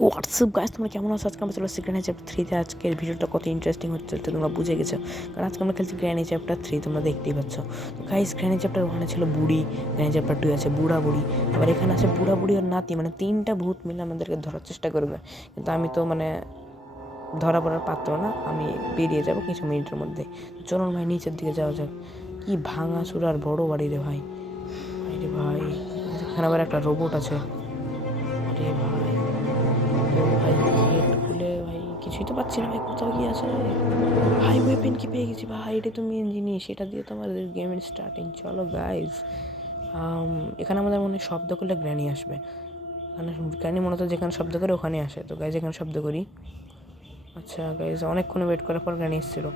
WhatsApp guys, তোমরা কেমন আছো? আজকে আমরা চলো গ্র্যানি চ্যাপ্টার 3-তে। আজকের ভিডিওটা কত ইন্টারেস্টিং হচ্ছে তোমরা বুঝে গেছো, কারণ আজকে আমরা খেলছি গ্র্যানি চ্যাপ্টার 3, তোমরা দেখতেই পাচ্ছ। তো গাইস, গ্র্যানি চ্যাপ্টার 1 ছিল বুড়ি, গ্র্যানি চ্যাপ্টার 2 আছে বুড়া বুড়ি, আবার এখানে আছে বুড়া বুড়ি আর নাতি, মানে 3টা ভূত মিলে আমাদেরকে ধরার চেষ্টা করবে। কিন্তু আমি তো মানে ধরা পড়ার পাত্র না, আমি বেরিয়ে যাবো কিছু মিনিটের মধ্যে। চলুন ভাই নিচের দিকে যাওয়া যাক। কি ভাঙা চূড়ার বড় বাড়ি রে ভাই, ভাই রে ভাই, এখানে আবার একটা রোবট আছে। আরে ভাই, তো ভাই গেট খুলে ভাই কিছুই তো পাচ্ছি না ভাই, কোথাও কি আছে ভাই? ওয়েপেন কি পেয়ে গেছি ভাই, এটা তো মেন জিনিস, সেটা দিয়ে তো আমাদের গেমের স্টার্টিং। চলো গাইজ, এখানে আমাদের মনে হয় শব্দ করলে গ্র্যানি আসবে, মানে গ্র্যানি মূলত যেখানে শব্দ করে ওখানে আসে। তো গাইজ এখানে শব্দ করি। আচ্ছা গাইজ, অনেকক্ষণ ওয়েট করার পর গ্র্যানি এসেছিলো।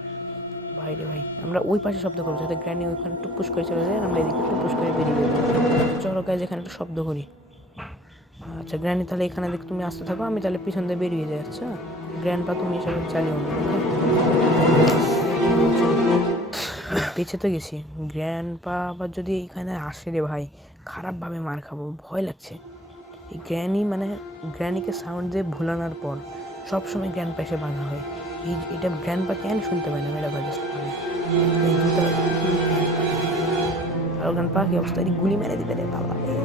ভাই রে ভাই, আমরা ওই পাশে শব্দ করবো যাতে গ্র্যানি ওইখানে টুপুস করে চলে যায়, আমরা এদিকে টুপুস করে বেরিয়ে যাবো। চলো গাইজ এখানে একটা শব্দ করি। আচ্ছা গ্র্যানি, তাহলে এখানে দেখ তুমি আসতে থাকো, আমি তাহলে পিছন দিয়ে বেরিয়ে যাই। আচ্ছা গ্র্যান্ডপা, তুমি এসব চালিও না। বেঁচে তো গেছি। গ্র্যান্ডপা আবার যদি এখানে আসে রে ভাই, খারাপভাবে মার খাবো, ভয় লাগছে। এই গ্র্যানি মানে গ্র্যানিকে সাউন্ড দিয়ে ভুলানোর পর সবসময় গ্র্যান্ডপা এসে বাধা হয়। এটা গ্র্যান্ডপা কেন শুনতে পায় না, এটা জাস্ট পারে। আর গ্র্যান্ডপা কি অবস্থা, গুলি মেরে দিবে রে বাবা রে।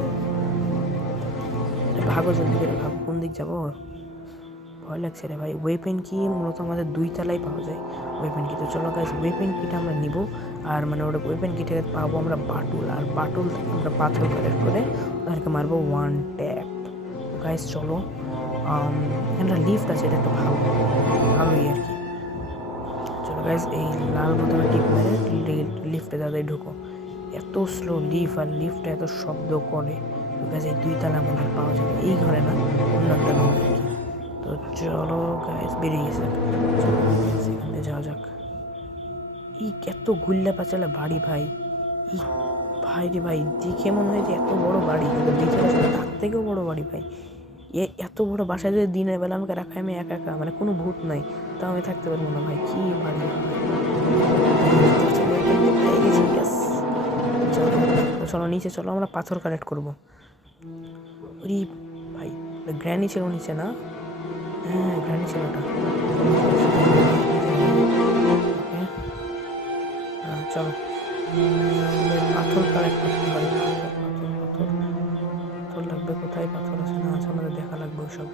ভাগো জলদি করে, ভাগো। কোন দিক যাবো, ভয় লাগছে রে ভাই। ওয়েপেন কি মূলত আমাদের 2 তলায় পাওয়া যায় ওয়েপেন কি। তো চলো গাইজ, ওয়েপেন কিটা আমরা নিব। আর মানে ওটা ওয়েপেন কিটে পাবো আমরা বাটুল, আর বাটুল থেকে আমরা পাথর কালেক্ট করে ওদেরকে মারবো 1 ট্যাপ। গাইজ চলো, এখানটা লিফট আছে, এটা একটা ভালোই আর কি। চলো গাইজ, এই লাল বোতামে টিপ মেরে লিফটে তাদের ঢুকো। এত স্লো লিফট, আর লিফটে এত শব্দ করে। গাইজ এই 2 তলা আমাদের পাওয়া যাবে, এই ঘরে না, অন্য একটা রুমে আর কি। তো চলো গাইস, বেরিয়ে গেছে, সেখানে যাওয়া যাক। এত গুল্লা পাচালা বাড়ি ভাই, ই ভাই রে ভাই, দেখে মনে হয় যে এত বড় বাড়ি, কিন্তু ভিতরে তার থেকেও বড় বাড়ি ভাই। এত বড় বাসায় যদি দিনের বেলা আমাকে রাখা, আমি একা একা, মানে কোনো ভূত নাই, তাও আমি থাকতে পারবো না ভাই। কি বাড়ি, চলো নিচে চলো, আমরা পাথর কালেক্ট করবো। ওরে ভাই, গ্র্যানি ছিল নিচে না? হ্যাঁ গ্র্যানি ছিল ওটা। হ্যাঁ চলো, পাথর কালেক্ট করতে হয়। পাথর লাগবে, কোথায় পাথর আছে না আছে আমাদের দেখা লাগবে ওসব।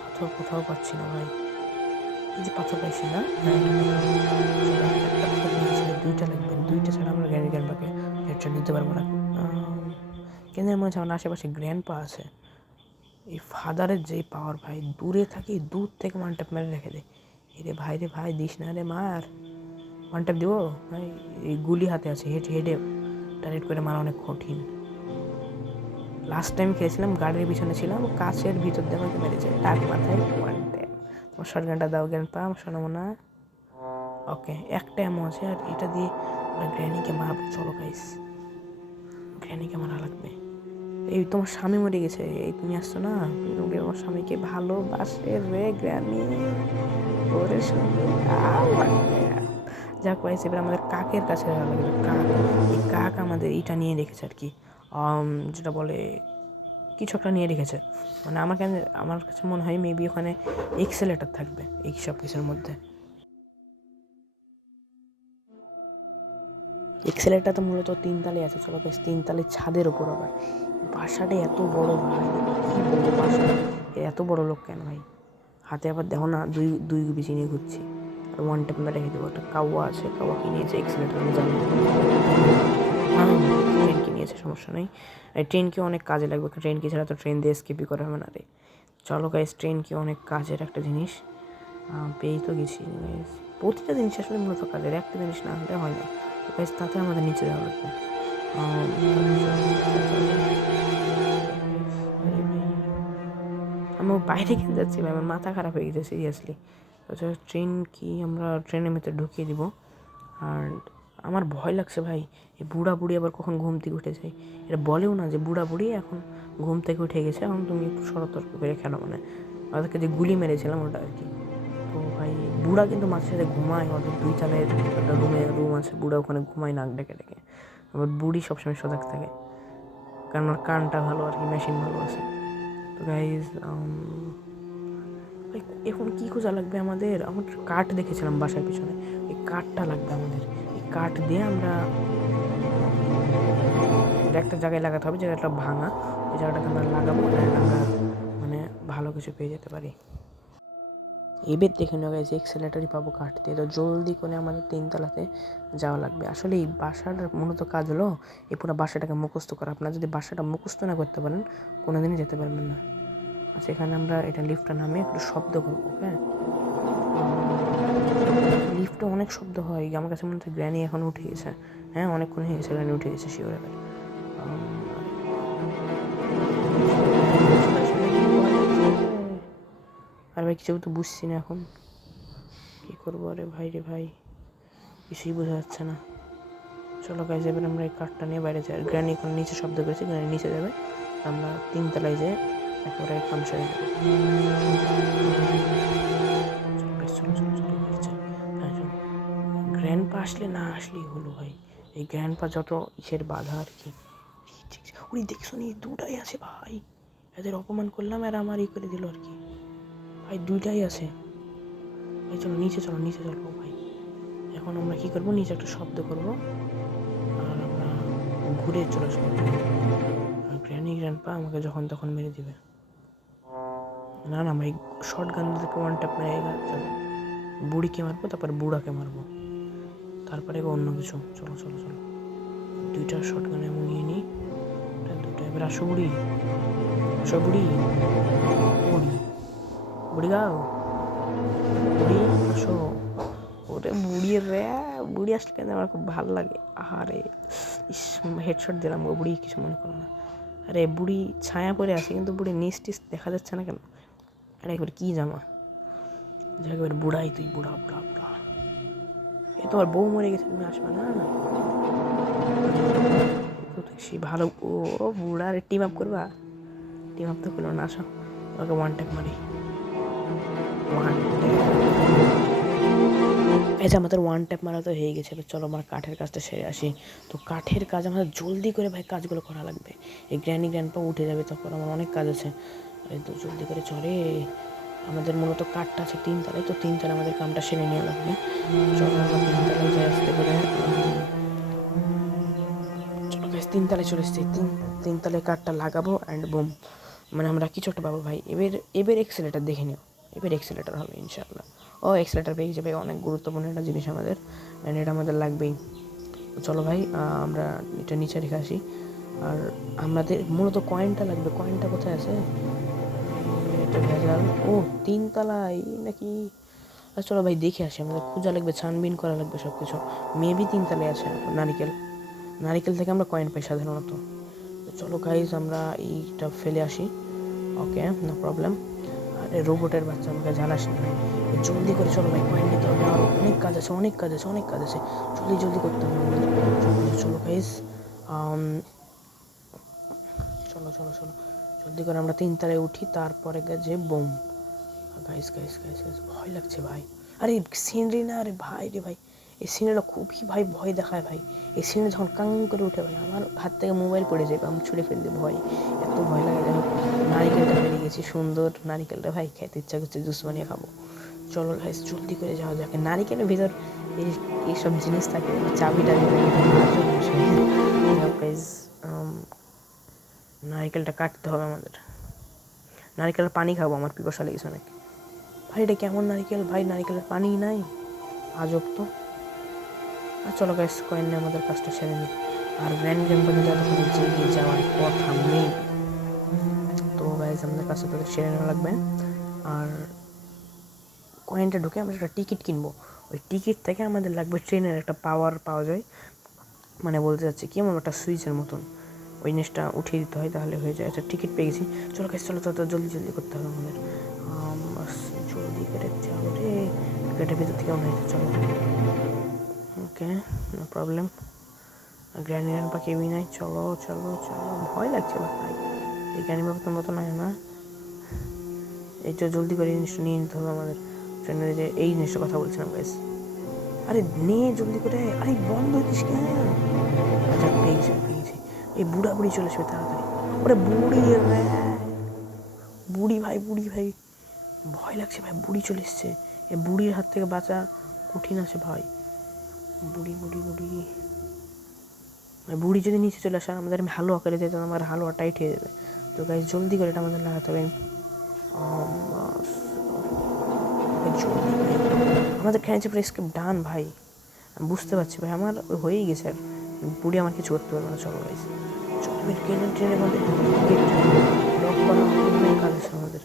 পাথর কোথাও পাচ্ছি না ভাই। এই যে পাথর পাইছি না, হ্যাঁ একটা পাথর পেয়েছি, 2টা লাগবে, 2টা ছাড়া আমরা গ্র্যান্ডপাকে হেডশট দিতে পারবো না। কেন্দ্রের মধ্যে আমার আশেপাশে গ্র্যান্ডপা আছে। এই ফাদারের যেই পাওয়ার ভাই, দূরে থাকি, দূর থেকে ওয়ান ট্যাপ মেরে রেখে দে। রে ভাই দিস না রে, মার। ওয়ান ট্যাপ দিব ভাই, এই গুলি হাতে আছে, হেডে টার্গেট করে মারা অনেক কঠিন। লাস্ট টাইম খেয়েছিলাম, গাড়ির পিছনে ছিলাম, কাছের ভিতর দিয়ে আমাকে মেরেছে, টাক মাথায় ওয়ান ট্যাপ। তোমার শর্টগানটা দাও গ্র্যান্ডপা, শোনাবো না। ওকে, একটা এমন আছে, আর এটা দিয়ে আমরা গ্র্যানিকে মারবো। চলো গাইস, গ্র্যানিকে মারা লাগবে। এই তোমার স্বামী মরে গেছে, এই তুমি আসছো না, তুমি আমার স্বামীকে ভালোবাসে রে গ্র্যানি, ওরে সঙ্গে। যাক পাইছে, এবার আমাদের কাকের কাছে যাওয়া লাগবে। কাক, এই কাক আমাদের এইটা নিয়ে রেখেছে আর কি, যেটা বলে কিছু একটা নিয়ে রেখেছে। মানে আমার কাছে মনে হয় মেবি ওখানে এক্সেলেটার থাকবে এই সব কিছুর মধ্যে। এক্সেলেটার তো মূলত 3 তলায় আছে। চলো বেশ, 3 তলায় ছাদের ওপর আবার বাসাটা এত বড় ভাই, কি বলবো বাসা, এত বড় লোক কেন ভাই। হাতে আবার দেখো না, দুই বিচি নিয়ে ঘুরছি, আর ওয়ান ট্যাপ মেরে রেখে দেবো। একটা কাওয়া আছে, কাওয়া কি নিয়েছে, এক্সেলেটার আমি জানি। ট্রেন কি নিয়েছে, সমস্যা নেই। ট্রেন কি অনেক কাজে লাগবে, ট্রেন কি ছাড়া তো ট্রেন দিয়ে স্কিপই করা হবে না রে। চলো গাইস, ট্রেন কি অনেক কাজের একটা জিনিস, পেয়েই তো গেছি। প্রতিটা জিনিস আসলে মূলত কাজের, একটা জিনিস না হলে হয় না। তো গাইস, তাতে আমাদের নিচে যাওয়া লাগবে। আমি বাইরে কেন যাচ্ছি ভাই, আমার মাথা খারাপ হয়ে গেছে সিরিয়াসলি। আচ্ছা ট্রেন কি আমরা ট্রেনের ভিতরে ঢুকিয়ে দিব। আর আমার ভয় লাগছে ভাই, এই বুড়া বুড়ি আবার কখন ঘুম থেকে উঠে যায়। এটা বলেও না যে বুড়া বুড়ি এখন ঘুম থেকে উঠে গেছে, এখন তুমি একটু সতর্ক করে খেলো, মানে ওদেরকে যে গুলি মেরেছিলাম ওটা আর কি। তো ভাই বুড়া কিন্তু মাঝে সাথে ঘুমায়, ওদের 2 তলায় একটা রুম আছে, বুড়া ওখানে ঘুমায় নাক ডেকে ডেকে। আবার বুড়ি সবসময় সজাগ থাকে, কারণ আমার কানটা ভালো আর কি, মেশিন ভালো আছে। তো গাইজ এখন কী খোঁজা লাগবে আমাদের কাঠ দেখেছিলাম বাসার পিছনে, এই কাঠটা লাগবে আমাদের। এই কাঠ দিয়ে আমরা একটা জায়গায় লাগাতে হবে, জায়গাটা ভাঙা, ওই জায়গাটাকে আমরা লাগাবো, আমরা মানে ভালো কিছু পেয়ে যেতে পারি। এবার দেখে নেওয়া গেছে এক্সেলেটারই পাবো কাঠ দিয়ে। তো জলদি করে আমাদের 3 তলাতে যাওয়া লাগবে। আসলে এই বাসাটার মূলত কাজ হলো এই পুরো বাসাটাকে মুখস্থ করা। আপনারা যদি বাসাটা মুখস্থ না করতে পারেন কোনোদিনই যেতে পারবেন না। আচ্ছা, এখানে আমরা এটা লিফটটা নামে একটু শব্দ করবো। ওকে, লিফটে অনেক শব্দ হয়, আমার কাছে মনে হচ্ছে গ্র্যানি এখন উঠে গেছে। হ্যাঁ, অনেকক্ষণ হয়ে গেছে গ্র্যানি উঠে গেছে শিওর। এবার আর ভাই কিছু তো বুঝছি না এখন কী করবো। আরে ভাই রে ভাই, কিছুই বোঝা যাচ্ছে না। চলো গাইজ, এবার আমরা এই কাঠটা নিয়ে বাইরে যাই। গ্র্যানি এখন নিচে শব্দ করেছি, গ্র্যানি নিচে যাবে, আমরা 3 তলায় যেয়ে একেবারে কাম সেরে যাবো। গ্র্যান্ডপা আসলে না আসলেই হলো ভাই। এই গ্র্যান্ডপা যত ইসের বাধা আর কি। ওই দেখছো নি, 2টাই আছে ভাই। এদের অপমান করলাম আর আমার করে দিল আর কি ভাই। 2টাই আছে ভাই। চলো নিচে চলো ভাই। এখন আমরা কি করবো, নিচে একটা শব্দ করবো আর আমরা ঘুরে চলে আসবো। আর গ্র্যান্ডপা আমাকে যখন তখন মেরে দিবে। না ভাই, শর্ট গান থেকে 1 ট্যাপ মেরে যাবো। বুড়িকে মারবো, তারপর বুড়াকে মারবো, তারপরে অন্য কিছু। চলো 2টা শর্ট গান এমন নিয়ে নিই। 2টা। এবার আসো বুড়ি গাও, বুড়ি আসো। ওরে বুড়ি আসলে কেন আমার খুব ভালো লাগে। আরে হেডশট দিলাম, ও বুড়ি কিছু মনে করো না। আরে বুড়ি ছায়া পরে আছে, কিন্তু বুড়ি নিচ টিচ দেখা যাচ্ছে না কেন? আরে একবার কি জামা, যাকে এবার বুড়াই, তুই বুড়া। এ তোমার বউ মরে গেছে, তুমি আসবে না? ভালো। ও বুড়া, আরে টিম আপ করবা? টিম আপ তো করলো না, আসো ওকে 1 ট্যাপ মারি। এই যে আমাদের 1 ট্যাপ মারা তো হয়ে গেছে। চলো আমরা কাঠের কাজটা সেরে আসি। তো কাঠের কাজ আমাদের জলদি করে ভাই কাজগুলো করা লাগবে। এই গ্র্যান্ডপা উঠে যাবে, তারপর আমার অনেক কাজ আছে। তো জলদি করে চলে। আমাদের মূলত কাঠটা আছে 3 তলায়, তো 3 তলায় আমাদের কামটা সেরে নেওয়া লাগবে। চলো আমরা 3 তলায় যাই আসতে করে। চলো গাইস, 3 তলায় চলে এসেছি। 3 তলায় কাঠটা লাগাবো অ্যান্ড বুম, মানে আমরা কিছু একটা পাবো ভাই। এবার এক্সেলেটার দেখে নিও, এবার এক্সেলেটার হবে ইনশাআল্লাহ। এক্সেলেটার পেয়ে যাবে, অনেক গুরুত্বপূর্ণ একটা জিনিস আমাদের, অ্যান্ড এটা আমাদের লাগবেই। চলো ভাই, আমরা এটা নিচে রেখে আসি। আর আমাদের মূলত কয়েনটা লাগবে। কয়েনটা কোথায় আছে? এটা ভেজাল। 3 তলায় নাকি? চলো ভাই দেখে আসি, আমাদের খোঁজা লাগবে, ছানবিন করা লাগবে সব কিছু। মেবি 3 তলায় আছে। নারিকেল থেকে আমরা কয়েন পাই সাধারণত। চলো গাইজ, আমরা এইটা ফেলে আসি। ওকে, নো প্রবলেম। আরে রোবটের বাচ্চা, আমাকে জ্বালাস না ভাই। জলদি করে চলো ভাই, কয়েন নিতে হবে। আর অনেক কাজ আছে। জলদি করতে হবে আমাদের। চলো গাইজ, চলো জলদি করে আমরা 3 তলায় উঠি, তারপরে গেছে বোম। গাইজ ভয় লাগছে ভাই। আরে সিনারি না, আরে ভাই রে ভাই, এই সিনারিটা খুবই ভাই ভয় দেখায় ভাই। এই সিনারি যখন কাং করে উঠে ভাই, আমার হাত থেকে মোবাইল পড়ে যাবে, আমি ছুঁড়ে ফেলে দিই। এত ভয় লাগে। যাই হোক, নারিকেলটা পেরে গেছি, সুন্দর নারিকেলটা ভাই, খেতে ইচ্ছা করছে, জুস বানিয়ে খাবো। চলো গাইজ, জলদি করে যাওয়া যাক। নারিকেলের ভিতর এইসব জিনিস থাকে, চাবিটা গাইজ। নারিকেলটা কাটতে হবে আমাদের। নারিকেলের পানি খাবো, আমার পিপাসা লেগেছে অনেক। ভাই এটা কেমন নারিকেল ভাই, নারিকেলের পানি নাই, আজব তো। আর চলো গাইস, কয়েন নিয়ে আমাদের কাজটা সেরে নিই। আর গ্র্যান্ড ক্যাম্পে জেগে যাওয়ার কথা নেই। তো গাইস, আমাদের কাজটা তাদের সেরে নেওয়া লাগবে। আর কয়েনটা ঢুকে আমরা একটা টিকিট কিনবো। ওই টিকিট থেকে আমাদের লাগবে ট্রেনের একটা পাওয়ার পাওয়া যায়, মানে বলতে চাচ্ছি কি, এমন একটা সুইচের মতন, ওই জিনিসটা উঠিয়ে দিতে হয়, তাহলে হয়ে যায়। একটা টিকিট পেয়ে গেছি। চলো গাইস, চলো জলদি করতে হবে আমাদের। জলদি করে যাবো রে, গেটের ভিতর থেকে মনে হয়েছে। চলো, ওকে, নো প্রবলেম। গ্র্যান্ডপা কেউই নাই। চলো, ভয় লাগছে ভাই। এই গ্র্যান্ডপা তো মতো নয় না। এই তো জলদি করে জিনিসটা নিয়ে নিতে হবে আমাদের। ট্রেনের যে এই জিনিসটা কথা বলছিলাম গাইস। আরে নিয়ে জলদি করে, আরে বন্ধ হইতিস কেন? আচ্ছা, পেয়েছি। এই বুড়ি চলে আসবে তাড়াতাড়ি। ওরে বুড়ি রে, বুড়ি ভাই ভয় লাগছে ভাই, বুড়ি চলে এসছে। এ বুড়ির হাত থেকে বাঁচা কঠিন আছে ভাই। বুড়ি বুড়ি যদি নিচে চলে আসে আমাদের হালুয়া করে দিতে, আমার হালুয়া টাইট হয়ে যাবে। তো গাইস জলদি করে এটা আমাদের লাগাতে হবে। জলদি ভাই, আমাদের গ্র্যানি চ্যাপ্টার এসকেপ ডান ভাই। আমি বুঝতে পারছি ভাই, আমার হয়েই গেছে। আর বুড়ি আমার কিছু করতে পারবে না। চলো গাইস, চলো ট্রেনের মধ্যে লক করা কাজ আছে আমাদের।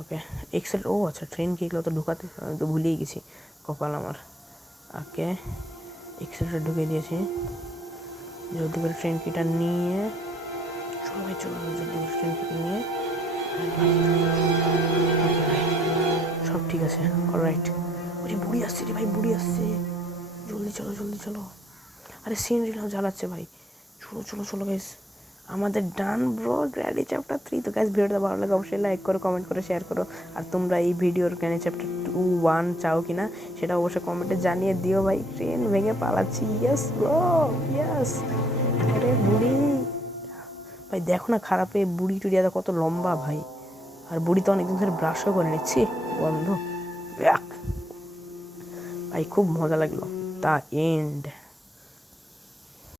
ওকে এক্সেল, ও আচ্ছা ট্রেন কি এগুলো তো ঢুকাতে, আমি তো ভুলেই গেছি, কপাল আমার। ওকে এক্সেলটা ঢুকিয়ে দিয়েছি। জলদি করে ট্রেন কিটা নিয়ে চলো ভাই, চলো জলদি করে ট্রেন কিটা নিয়ে। সব ঠিক আছে, অলরাইট। ওরে বুড়ি আসছে রে ভাই, বুড়ি আসছে, জলদি চলো। আরে সিনারি জ্বালাচ্ছে ভাই, চলো গাইস। আমাদের ডান ব্রো গ্র্যানি চ্যাপ্টার 3। তো গাইস ভিডিওটা ভালো লাগে অবশ্যই লাইক করো, কমেন্ট করে শেয়ার করো। আর তোমরা এই ভিডিওর গ্র্যানি চ্যাপ্টার 2, 1 চাও কিনা সেটা অবশ্যই কমেন্টে জানিয়ে দিও ভাই। ট্রেন ভেঙে পালাচ্ছি, ইয়েস ব্রো ইয়েস। আরে বুড়ি ভাই দেখো না, খারাপে বুড়ি টুড়িয়াটা কত লম্বা ভাই। আর বুড়ি তো অনেকদিন ধরে ব্রাশও করে নিচ্ছি, বন্ধ ভাই। খুব মজা লাগলো। The end.